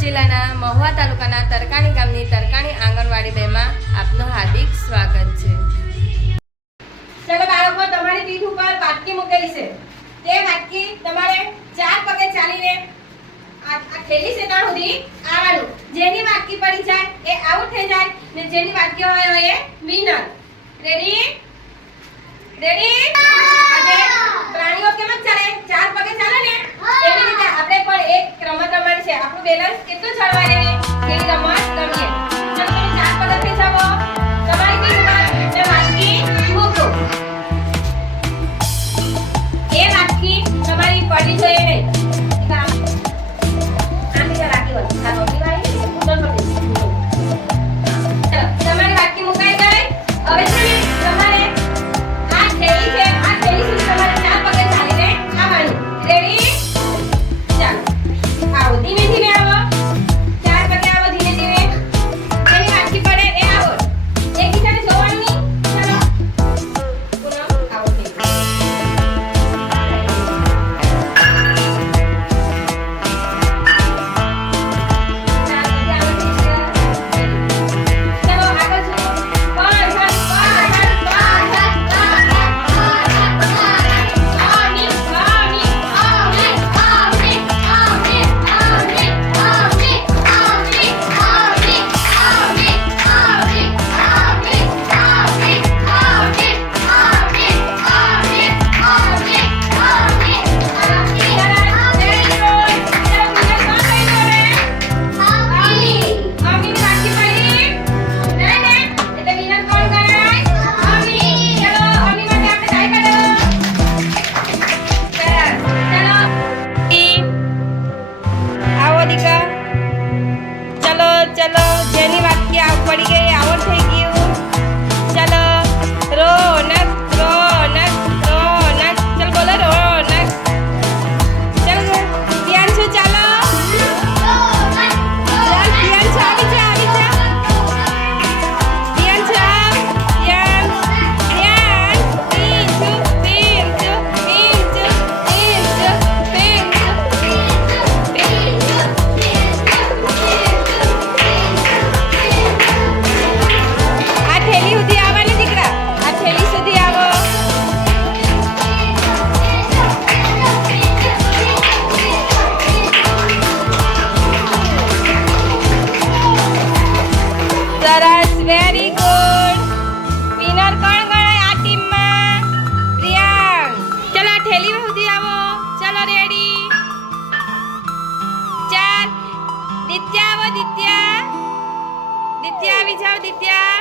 જિલ્લાના મહુવા તાલુકાના તરકાણી ગામની તરકાણી આંગણવાડી 2 માં આપનું હાર્દિક સ્વાગત છે। ચલો બાળકો, તમારી પીઠ ઉપર વાટકી મૂકેલી છે। તે વાટકી તમારે 4 પગે ચાલીને આ થેલી છે ત્યાં સુધી આવવાનું। જેની વાટકી પડી જાય એ આઉટ થઈ જાય ને જેની વાટકી હોય એ વિનર। Ready ready. આજે પ્રાણીઓ કેમ ચાલે? 4 પગે ચાલે ને એવી રીતે આપણે પણ એક રમત રમવાની છે। આપણું બેલેન્સ કેટલું જળવાય રહે એવી રમત રમીએ। ચલો તમે 4 પગે થઈ જાઓ। તમારી પીઠ ઉપર તે વાટકી મૂકો। એ વાટકી તમારી પડી જોઈએ નહીં। આમ રીતે રાખી હોય આ રોટી વાળી ઉધર પર દે। તમારી વાટકી મુકાઈ ગઈ। હવે છે ને તમારે આ થેલી છે, આ થેલી સુધી તમારે 4 પગે ચાલીને આવવાનું। રેડી? ચાલો આવો, ધીમે ધીમે આવો। 4 પગે આવો, ધીમે ધીમે। જેની વાટકી પડે એ આવો, એકબીજાને જોવાનું નહીં। ચલો પૂનમ આવો થઈ ગયું। चलो जेनी वाटकी आव पड़ी गई आवट થઈ ગયું। चलो રોનક રોનક રોનક, ચલ બોલો રોનક। ચલ પ્રિયાંશુ ચાલો, ચલ પ્રિયાંશુ આવી જા પ્રિયાંશુ પિંચુ પિંચુ પિંચુ પિંચુ પિંચુ। આ થેલી સુધી આવવાની દીકરા, આ થેલી સુધી આવો। સરસ, વેરી ગુડ। વિનર કોણ ગણાય આ ટીમમાં? પ્રિયાંક। ચલો આ થેલી સુધી આવો। ચલો રેડી? ચાલ દિત્યા આવો, દિત્યા દિત્યા આવી જાઓ, દિત્યા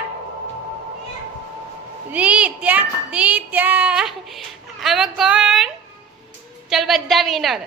દિત્યા દિત્યા। આમાં કોણ? ચલ બધા વિનર।